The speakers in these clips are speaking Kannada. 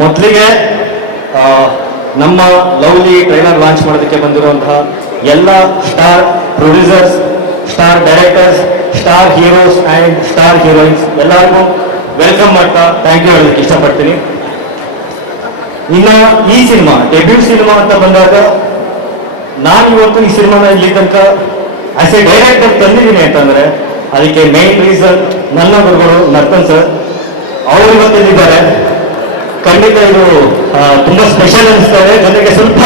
ಮೊದಲಿಗೆ ನಮ್ಮ ಲವ್ಲಿ ಟ್ರೈಲರ್ ಲಾಂಚ್ ಮಾಡೋದಕ್ಕೆ ಬಂದಿರುವಂತಹ ಎಲ್ಲ star producers, star directors, star heroes and star heroines ಎಲ್ಲರಿಗೂ ವೆಲ್ಕಮ್ ಮಾಡ್ತಾ ಥ್ಯಾಂಕ್ ಯು ಹೇಳೋದಕ್ಕೆ ಇಷ್ಟಪಡ್ತೀನಿ. ಇನ್ನು ಈ ಸಿನಿಮಾ ಡೆಬ್ಯೂ ಸಿನಿಮಾ ಅಂತ ಬಂದಾಗ ನಾನು ಇವತ್ತು ಈ ಸಿನಿಮಾನ ಇಲ್ಲಿ ತನಕ ಆಸ್ ಎ ಡೈರೆಕ್ಟರ್ ತಂದಿದ್ದೀನಿ ಅಂತಂದರೆ ಅದಕ್ಕೆ ಮೇನ್ ರೀಸನ್ ನನ್ನ ಗುರುಗಳು ನರ್ತನ್ ಸರ್ ಅವರು ಇವತ್ತಿದ್ದಾರೆ ಖಂಡಿತ ಇದು ತುಂಬಾ ಸ್ಪೆಷಲ್ ಅನಿಸ್ತದೆ. ನನಗೆ ಸ್ವಲ್ಪ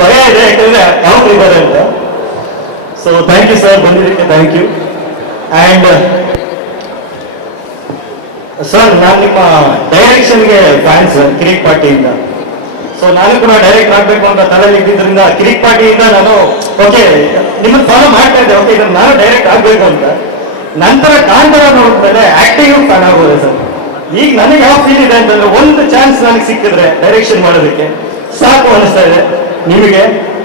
ಭಯ ಇದೆ, ಯಾಕಂದ್ರೆ ಯಾವಾಗ ಇದ್ದಾರೆ ಅಂತ. ಸೊ ಥ್ಯಾಂಕ್ ಯು ಸರ್ ಬಂದಿದ್ದಕ್ಕೆ ಥ್ಯಾಂಕ್ ಯು ಆ್ಯಂಡ್ ಸರ್ ನಾನು ನಿಮ್ಮ ಡೈರೆಕ್ಷನ್ಗೆ ಫ್ಯಾನ್ಸ್ ಕಿರಿಕ್ ಪಾರ್ಟಿಯಿಂದ. ಸೊ ನಾನು ಕೂಡ ಡೈರೆಕ್ಟ್ ಆಗಬೇಕು ಅಂತ ತಲೆಯಲ್ಲಿ ಇದ್ದಿದ್ರಿಂದ ಕಿರಿಕ್ ಪಾರ್ಟಿಯಿಂದ ನಾನು ಓಕೆ ನಿಮ್ಮನ್ನು ಫಾಲೋ ಮಾಡ್ತಾ ಇದ್ದೆ. ಓಕೆ ಇದನ್ನು ನಾನು ಡೈರೆಕ್ಟ್ ಆಗಬೇಕು ಅಂತ. ನಂತರ ಕಾಂತಾರ ನೋಡಿದ್ಮೇಲೆ ಆಕ್ಟಿಂಗ್ ಫ್ಯಾನ್ ಆಗೋದೆ ಸರ್ ಈಗ ನನಗೆ ಯಾವ ಫೀಲ್ ಇದೆ ಅಂತಂದ್ರೆ ಒಂದು ಚಾನ್ಸ್ ನನಗೆ ಸಿಕ್ಕಿದ್ರೆ ಡೈರೆಕ್ಷನ್ ಮಾಡೋದಕ್ಕೆ ಸಾಕು ಅನಿಸ್ತಾ ಇದೆ. ನಿಮಗೆ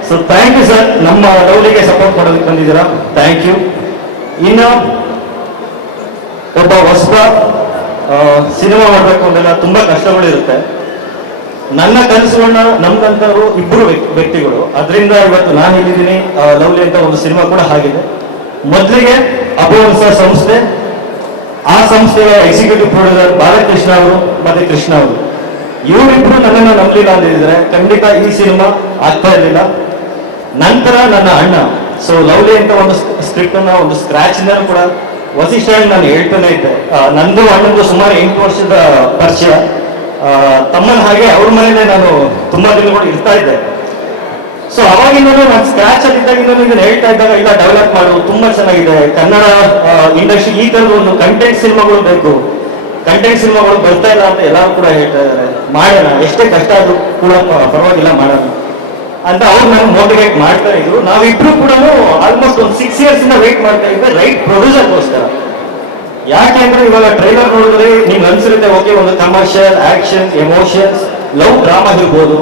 ಸೊ ಥ್ಯಾಂಕ್ ಯು ಸರ್ ನಮ್ಮ ಲವ್ಲಿಗೆ ಸಪೋರ್ಟ್ ಮಾಡೋದಕ್ಕೆ ಬಂದಿದ್ದೀರಾ? ಥ್ಯಾಂಕ್ ಯು ಇನ್ನು ಒಬ್ಬ ಹೊಸ ಸಿನಿಮಾ ಮಾಡಬೇಕು ಅಂದೆಲ್ಲ ತುಂಬಾ ಕಷ್ಟಗಳಿರುತ್ತೆ ನನ್ನ ಕನಸುಗಳನ್ನ ನಮ್ದಂತವರು ಇಬ್ಬರು ವ್ಯಕ್ತಿಗಳು. ಅದರಿಂದ ಇವತ್ತು ನಾನು ಇಲ್ಲಿದ್ದೀನಿ ಲವ್ಲಿ ಅಂತ ಒಂದು ಸಿನಿಮಾ ಕೂಡ ಆಗಿದೆ ಮೊದಲಿಗೆ ಅಪೋನ್ಸ ಸಂಸ್ಥೆ ಆ ಸಂಸ್ಥೆಯ ಎಕ್ಸಿಕ್ಯೂಟಿವ್ ಪ್ರೊಡ್ಯೂಸರ್ ಬಾಲಕೃಷ್ಣ ಅವರು, ಮತ್ತೆ ಕೃಷ್ಣ ಅವರು. ಇವರಿಬ್ರು ನನ್ನನ್ನು ನಂಬಲಿಲ್ಲ ಅಂದಿದ್ರೆ ಖಂಡಿತ ಈ ಸಿನಿಮಾ ಆಗ್ತಾ ಇರಲಿಲ್ಲ. ನಂತರ ನನ್ನ ಅಣ್ಣ ಸೊ ಲವ್ಲಿ ಅಂತ ಒಂದು ಸ್ಕ್ರಿಪ್ಟ್ ಅನ್ನ ಒಂದು ಸ್ಕ್ರಾಚ್ ಕೂಡ ವಸಿಷ್ಠ ನಾನು ಹೇಳ್ತಾನೆ ಇದ್ದೆ. ನಂದು ಅಣ್ಣಂದು ಸುಮಾರು ಎಂಟು ವರ್ಷದ ಪರಿಚಯ. ತಮ್ಮನ ಹಾಗೆ ಅವ್ರ ಮನೇಲೆ ನಾನು ತುಂಬಾ ದಿನಗಳು ಇರ್ತಾ ಇದ್ದೆ. ಸೊ ಅವಾಗಿಂದನೂ ನಾನು ಸ್ಕ್ರಾಚ್ ಅಲ್ಲಿ ಇದ್ದಾಗಿಂದಲೂ ಇದನ್ನ ಹೇಳ್ತಾ ಇದ್ದಾಗ ಇಲ್ಲ ಡೆವಲಪ್ ಮಾಡು ತುಂಬಾ ಚೆನ್ನಾಗಿದೆ. ಕನ್ನಡ ಇಂಡಸ್ಟ್ರಿ ಈ ತರದ ಒಂದು ಕಂಟೆಂಟ್ ಸಿನಿಮಾಗಳು ಬೇಕು. ಕಂಟೆಂಟ್ ಸಿನಿಮಾಗಳು ಬರ್ತಾ ಇಲ್ಲ ಅಂತ ಎಲ್ಲರೂ ಕೂಡ ಹೇಳ್ತಾ ಇದ್ದಾರೆ. ಮಾಡೋಣ. ಎಷ್ಟೇ ಕಷ್ಟ ಆದ್ರೂ ಕೂಡ ಪರವಾಗಿಲ್ಲ, ಮಾಡೋಣ. ಅಂತ ಅವ್ರು ನಾನು ಮೋಟಿವೇಟ್ ಮಾಡ್ತಾ ಇದ್ರು. ನಾವಿಬ್ರು ಕೂಡ ಆಲ್ಮೋಸ್ಟ್ ಒಂದು ಸಿಕ್ಸ್ ಇಯರ್ಸ್ ಇಂದ ವೇಟ್ ಮಾಡ್ತಾ ಇದ್ದೆ ರೈಟ್ ಪ್ರೊಡ್ಯೂಸರ್ಗೋಸ್ಕರ ಯಾಕೆಂದ್ರೆ ಇವಾಗ ಟ್ರೈಲರ್ ನೋಡಿದ್ರೆ ನಿಮ್ಗೆ ಅನ್ಸಿರುತ್ತೆ ಓಕೆ ಒಂದು commercial action emotions love drama ಇರ್ಬೋದು.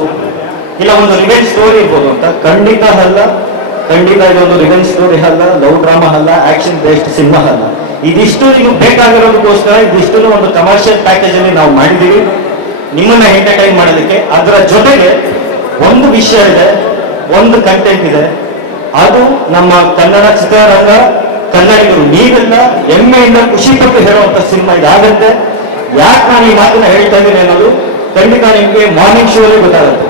ಇಲ್ಲ, ಒಂದು ರಿವೆಂಜ್ ಸ್ಟೋರಿ ಇರ್ಬೋದು ಅಂತ. ಖಂಡಿತ ಅಲ್ಲ. ಖಂಡಿತ ಇದೊಂದು ರಿವೆಂಜ್ ಸ್ಟೋರಿ ಅಲ್ಲ, ಲವ್ ಡ್ರಾಮಾ ಅಲ್ಲ ಆಕ್ಷನ್ ಬೇಸ್ಡ್ ಸಿನಿಮಾ ಅಲ್ಲ. ಇದಿಷ್ಟು ನೀವು ಬೇಕಾಗಿರೋದಕ್ಕೋಸ್ಕರ ಇದಿಷ್ಟು ಒಂದು ಕಮರ್ಷಿಯಲ್ ಪ್ಯಾಕೇಜ್ ಅಲ್ಲಿ ನಾವು ಮಾಡಿದೀವಿ ನಿಮ್ಮನ್ನ ಎಂಟರ್ಟೈನ್ ಮಾಡೋದಕ್ಕೆ. ಅದರ ಜೊತೆಗೆ ಒಂದು ವಿಷಯ ಇದೆ, ಒಂದು ಕಂಟೆಂಟ್ ಇದೆ. ಅದು ನಮ್ಮ ಕನ್ನಡ ಚಿತ್ರರಂಗ, ಕನ್ನಡಿಗರು ನೀವೆಲ್ಲ ಹೆಮ್ಮೆಯಿಂದ ಖುಷಿ ಪಟ್ಟು ಹೇಳುವಂತ ಸಿನಿಮಾ ಇದಾಗತ್ತೆ. ಯಾಕೆ ನಾನು ಈ ಮಾತನ್ನ ಹೇಳ್ತಾ ಇದ್ದೀನಿ ಅನ್ನೋದು ಖಂಡಿತ ನಿಮಗೆ ಮಾರ್ನಿಂಗ್ ಶೋ ಅಲ್ಲಿ ಗೊತ್ತಾಗುತ್ತೆ.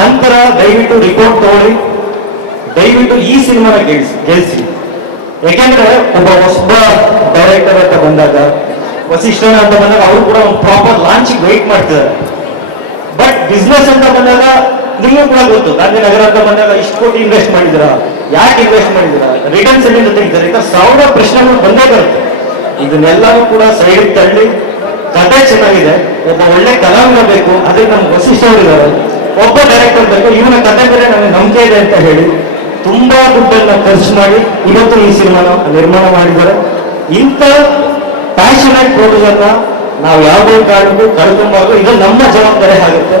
ನಂತರ ದಯವಿಟ್ಟು ರಿಪೋರ್ಟ್ ತಗೊಳ್ಳಿ. ದಯವಿಟ್ಟು ಈ ಸಿನಿಮಾನ ಗೆಲ್ಸಿ ಗೆಲ್ಸಿ. ಯಾಕೆಂದ್ರೆ ಒಬ್ಬ ಹೊಸಬ ಡೈರೆಕ್ಟರ್ ಅಂತ ಬಂದಾಗ, ವಸಿಷ್ಠನ ಅಂತ ಬಂದಾಗ ಅವರು ಕೂಡ ಒಂದು ಪ್ರಾಪರ್ ಲಾಂಚಿಗೆ ವೆಯ್ಟ್ ಮಾಡ್ತಿದ್ದಾರೆ. ಬಟ್ ಬಿಸ್ನೆಸ್ ಅಂತ ಬಂದಾಗ ನಿಮಗೂ ಕೂಡ ಗೊತ್ತು ಗಾಂಧಿನಗರ ಅಂತ ಬಂದಾಗ ಇಷ್ಟು ಕೋಟಿ ಇನ್ವೆಸ್ಟ್ ಮಾಡಿದಿರಾ ಯಾಕೆ ಇನ್ವೆಸ್ಟ್ ಮಾಡಿದಿರಾ ರಿಟರ್ನ್ಸ್ ಎಲ್ಲಿಂದ ತೆಗಿತಾರೆ? ಈಗ ಸಾವಿರ ಪ್ರಶ್ನೆಗಳು ಬಂದೇ ಬರುತ್ತೆ. ಇದನ್ನೆಲ್ಲರೂ ಕೂಡ ಸೈಡ್ ತಳ್ಳಿ. ಕತೆ ಚೆನ್ನಾಗಿದೆ, ಒಬ್ಬ ಒಳ್ಳೆ ಕಲಾವಿದ ಬೇಕು ಅದಕ್ಕೆ ನಮ್ಗೆ ವಸಿಷ್ಠ ಅವರಿದ್ದಾರೆ ಒಬ್ಬ ಡೈರೆಕ್ಟರ್ ಬೇಕು ಇವನ ಕತೆ ಬೇರೆ, ನನಗೆ ನಂಬಿಕೆ ಇದೆ ಅಂತ ಹೇಳಿ ತುಂಬಾ ದುಡ್ಡನ್ನ ಖರ್ಚು ಮಾಡಿ ಇವತ್ತು ಈ ಸಿನಿಮಾನ ನಿರ್ಮಾಣ ಮಾಡಿದ್ದಾರೆ. ಇಂಥ ಪ್ಯಾಷನೇಟ್ ಪ್ರೊಡ್ಯೂಸರ್ನ ನಾವು ಯಾವುದೇ ಕಾರಣಕ್ಕೂ ಕಳ್ಕೊಂಬಾರ್ದು ಇದು ನಮ್ಮ ಜವಾಬ್ದಾರಿ ಆಗುತ್ತೆ.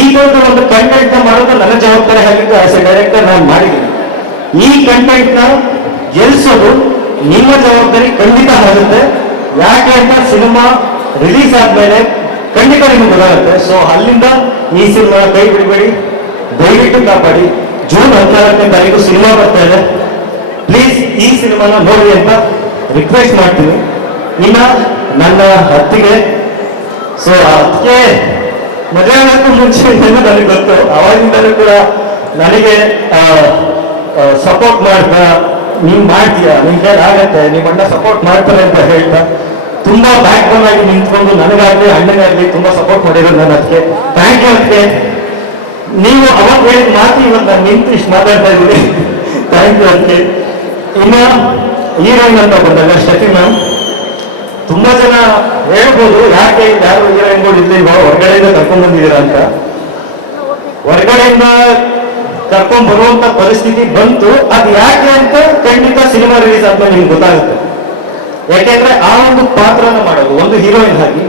ಈ ಒಂದು ಒಂದು ಕಂಟೆಂಟ್ ಮಾಡೋದು ನನ್ನ ಜವಾಬ್ದಾರಿ ಆಗಿದ್ದು ಆಸ್ ಎ ಡೈರೆಕ್ಟರ್ ನಾನು ಮಾಡಿದ್ದೀನಿ. ಈ ಕಂಟೆಂಟ್ನ ಗೆಲ್ಸೋದು ನಿಮ್ಮ ಜವಾಬ್ದಾರಿ ಖಂಡಿತ ಆಗುತ್ತೆ. ಯಾಕೆ ಅಂತ ಸಿನಿಮಾ ರಿಲೀಸ್ ಆದ್ಮೇಲೆ ಖಂಡಿತ ನಿಮ್ಗೆ ಗೊತ್ತಾಗುತ್ತೆ. ಸೊ ಅಲ್ಲಿಂದ ಈ ಸಿನಿಮಾ ಕೈ ಬಿಡಬೇಡಿ. ದಯವಿಟ್ಟು ಕಾಪಾಡಿ. ಜೂನ್ ಹದಿನಾಲ್ಕನೇ ತಾರೀಕು ಸಿನಿಮಾ ಬರ್ತಾ ಇದೆ. ಪ್ಲೀಸ್ ಈ ಸಿನಿಮಾನ ನೋಡಿ ಅಂತ ರಿಕ್ವೆಸ್ಟ್ ಮಾಡ್ತೀನಿ. ಇನ್ನ ನನ್ನ ಹತ್ತಿಗೆ ಸೊ ಅದಕ್ಕೆ ಮದುವೆ ಆಗೋಕ್ಕೂ ಮುಂಚೆ ನನಗೆ ಗೊತ್ತು ಅವಾಗಿಂದಲೂ ಕೂಡ ನನಗೆ ಸಪೋರ್ಟ್ ಮಾಡ್ತಾ ನೀವು ಮಾಡ್ತೀಯಾ? ನಿನ್ ಆಗತ್ತೆ? ನಿಮ್ಮ ಸಪೋರ್ಟ್ ಮಾಡ್ತಾರೆ ಅಂತ ಹೇಳ್ತಾ. ತುಂಬಾ ಬ್ಯಾಕ್ ಬೋನ್ ಆಗಿ ನಿಂತ್ಕೊಂಡು ನನಗಾಗ್ಲಿ ಅಣ್ಣಗಾಗ್ಲಿ ತುಂಬಾ ಸಪೋರ್ಟ್ ಮಾಡಿರೋದು ನನ್ನ ಅದಕ್ಕೆ ಥ್ಯಾಂಕ್ ಯು ಅಂತೆ ನೀವು ಅವಾಗ ಹೇಳಿದ ಮಾತು ಇವತ್ತು ನಾನು ನಿಂತು ಇಷ್ಟು ಮಾತಾಡ್ತಾ ಇದ್ದೀನಿ. ಥ್ಯಾಂಕ್ ಯು ಅದಕ್ಕೆ ಇನ್ನು ಹೀರೋಯಿನ್ ಅಂತ ಬಂದಾಗ ಶತಿ ಮ್ಯಾಮ್ ತುಂಬಾ ಜನ ಹೇಳ್ಬೋದು, ಯಾಕೆ ಯಾರು ಹೀರೋಯಿನ್ಗಳು ಇವಾಗ ಹೊರಗಡೆಯಿಂದ ಕರ್ಕೊಂಡ್ ಬಂದಿದ್ದೀರಾ ಅಂತ. ಹೊರಗಡೆಯಿಂದ ಕರ್ಕೊಂಡ್ ಬರುವಂತ ಪರಿಸ್ಥಿತಿ ಬಂತು. ಅದು ಯಾಕೆ ಅಂತ ಖಂಡಿತ ಸಿನಿಮಾ ರಿಲೀಸ್ ಆದ್ಮೇಲೆ ನಿಮ್ಗೆ ಗೊತ್ತಾಗುತ್ತೆ. ಯಾಕೆಂದ್ರೆ ಆ ಒಂದು ಪಾತ್ರನ ಮಾಡೋದು, ಒಂದು ಹೀರೋಯಿನ್ ಆಗಿ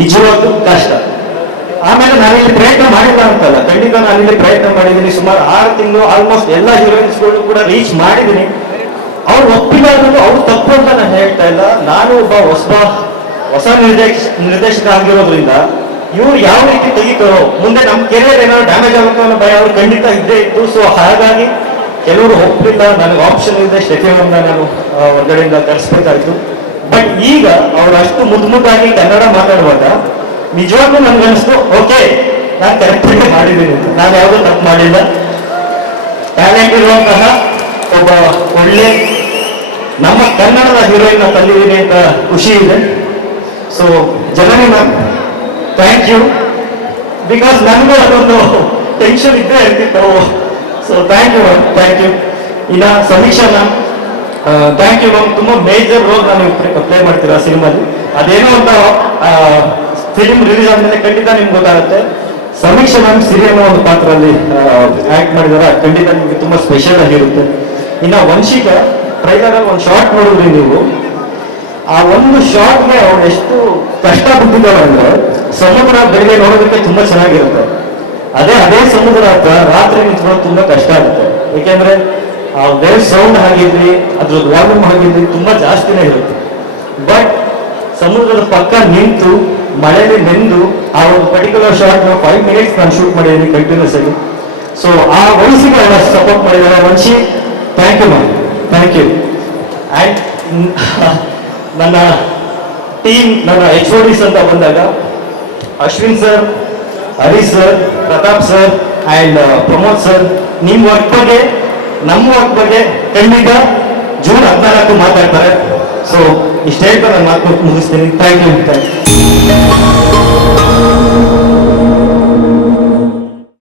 ನಿಜವಾಗ್ಲೂ ಕಷ್ಟ. ಆಮೇಲೆ ನಾನಿಲ್ಲಿ ಪ್ರಯತ್ನ ಮಾಡಿಲ್ಲ ಅಂತಲ್ಲ, ಖಂಡಿತ ನಾನಿಲ್ಲಿ ಪ್ರಯತ್ನ ಮಾಡಿದ್ದೀನಿ, ಸುಮಾರು ಆರು ತಿಂಗಳು ಆಲ್ಮೋಸ್ಟ್ ಎಲ್ಲ ಹೀರೋಯಿನ್ಸ್ಗಳು ಕೂಡ ರೀಚ್ ಮಾಡಿದ್ದೀನಿ. ಅವ್ರು ಒಪ್ಪಿಲ್ಲ ಅನ್ನೋದು ಅವ್ರು ತಪ್ಪು ಅಂತ ನಾನು ಹೇಳ್ತಾ ಇಲ್ಲ. ನಾನು ಒಬ್ಬ ಹೊಸ ಹೊಸ ನಿರ್ದೇಶ, ನಿರ್ದೇಶಕ ಆಗಿರೋದ್ರಿಂದ ಇವ್ರು ಯಾವ ರೀತಿ ತೆಗಿತಾರೋ, ಮುಂದೆ ನಮ್ಮ ಕೆರಿಯರ್ ಏನಾದ್ರು ಡ್ಯಾಮೇಜ್ ಆಗುತ್ತೋ ಅನ್ನೋ ಭಯ ಅವ್ರು ಖಂಡಿತ ಇದ್ದೇ ಇತ್ತು. ಸೊ ಹಾಗಾಗಿ ಕೆಲವರು ಒಪ್ಪಲಿಲ್ಲ ನನಗೆ ಆಪ್ಷನ್ ಇದೆ ಸ್ಟೆಫಿಯನ್ನ ನಾನು ಹೊರಗಡೆಯಿಂದ ತರಿಸ್ಬೇಕಾಯ್ತು. ಬಟ್ ಈಗ ಅವ್ರು ಅಷ್ಟು ಮುದ್ದು ಮುದ್ದಾಗಿ ಕನ್ನಡ ಮಾತಾಡುವಾಗ ನಿಜವಾಗ್ಲೂ ನನ್ಗನ್ನಿಸ್ತು ಓಕೆ ನಾನು ಕರೆಕ್ಟಾಗಿ ಮಾಡಿದ್ದೀನಿ. ನಾನು ಯಾವುದೂ ತಪ್ಪು ಮಾಡಿಲ್ಲ. ಟ್ಯಾಲೆಂಟ್ ಇರುವಂತಹ ಒಬ್ಬ ಒಳ್ಳೆ ನಮ್ಮ ಕನ್ನಡದ ಹೀರೋಯಿನ್ ತಂದಿದ್ದೀನಿ ಅಂತ ಖುಷಿ ಇದೆ. So Janani ma'am thank you because ನನಗೂ ಅದೊಂದು ಟೆನ್ಷನ್ ಇದ್ದೇ ಇರ್ತಿತ್ತು. So thank you ma'am thank you ಇಲ್ಲ Sameeksha ma'am thank you ma'am ತುಂಬ ಮೇಜರ್ ರೋಲ್ ನಾನು ಪ್ಲೇ ಮಾಡ್ತೀರಾ ಸಿನಿಮಾಲಿ? ಅದೇನೋ ಅಂತ ಫಿಲಿಮ್ ರಿಲೀಸ್ ಆದ್ಮೇಲೆ ಖಂಡಿತ ನಿಮ್ಗೆ ಗೊತ್ತಾಗುತ್ತೆ. ಸಮೀಕ್ಷಾ ಮ್ಯಾಮ್ ಸಿರಿ ಅನ್ನೋ ಒಂದು ಪಾತ್ರದಲ್ಲಿ ಆಕ್ಟ್ ಮಾಡಿದಾರ. ಖಂಡಿತ ನಿಮಗೆ ತುಂಬಾ ಸ್ಪೆಷಲ್ ಆಗಿರುತ್ತೆ. ಇನ್ನು ವಂಶಿಕ ಟ್ರೈಲರ್ ಅಲ್ಲಿ ಒಂದು ಶಾರ್ಟ್ ನೋಡಿದ್ರಿ ನೀವು. ಆ ಒಂದು ಶಾರ್ಟ್ಗೆ ಅವ್ರು ಎಷ್ಟು ಕಷ್ಟ ಬಿಟ್ಟಿದ್ದಾರೆ ಅಂದ್ರೆ ಸಮುದ್ರ ಬೆಳಿಗ್ಗೆ ನೋಡೋದಕ್ಕೆ ತುಂಬಾ ಚೆನ್ನಾಗಿರುತ್ತೆ. ಅದೇ ಅದೇ ಸಮುದ್ರ ಹತ್ರ ರಾತ್ರಿ ನಿಂತ್ಕೊಳ್ಳೋದು ತುಂಬಾ ಕಷ್ಟ ಆಗುತ್ತೆ. ಏಕೆಂದ್ರೆ, ಆ ವೇವ್ ಸೌಂಡ್ ಆಗಿರ್ಲಿ ಅದ್ರದ್ದು ವಾಲ್ಯೂಮ್ ಆಗಿರ್ಲಿ ತುಂಬಾ ಜಾಸ್ತಿನೇ ಇರುತ್ತೆ. ಬಟ್, ಸಮುದ್ರದ ಪಕ್ಕ ನಿಂತು, ಮಳೆಯಲ್ಲಿ ನೆಂದು, ಆ ಒಂದು ಪರ್ಟಿಕ್ಯುಲರ್ ಶಾರ್ಟ್ ಫೈವ್ ಮಿನಿಟ್ಸ್ ನಾನು ಶೂಟ್ ಮಾಡಿದ್ದೀನಿ ಕಂಟಿನ್ಯೂಸ್ ಆಗಿ. ಸೊ ಆ ವಯಸ್ಸಿಗೆ ಅವರ ಸಪೋರ್ಟ್ ಮಾಡಿದ್ದಾರೆ. Vamshi thank you ma'am thank you and ನನ್ನ ಟೀಮ್ ನನ್ನ ಎಚ್ ಓ ಡಿಸ್ ಅಂತ ಬಂದಾಗ, Ashwin sir Harish sir Pratap sir and Pramod sir ನಿಮ್ಮ ವರ್ಕ್ ಬಗ್ಗೆ ನಮ್ಮ ವರ್ಕ್ ಬಗ್ಗೆ ಖಂಡಿತ ಜೂನ್ ಹದಿನಾಲ್ಕು ಮಾತಾಡ್ತಾರೆ. ಸೊ ಇಷ್ಟು ಹೇಳ್ತಾರೆ ನಾನು ಮಾತು ಮುಗಿಸ್ತೀನಿ. Thank you thank you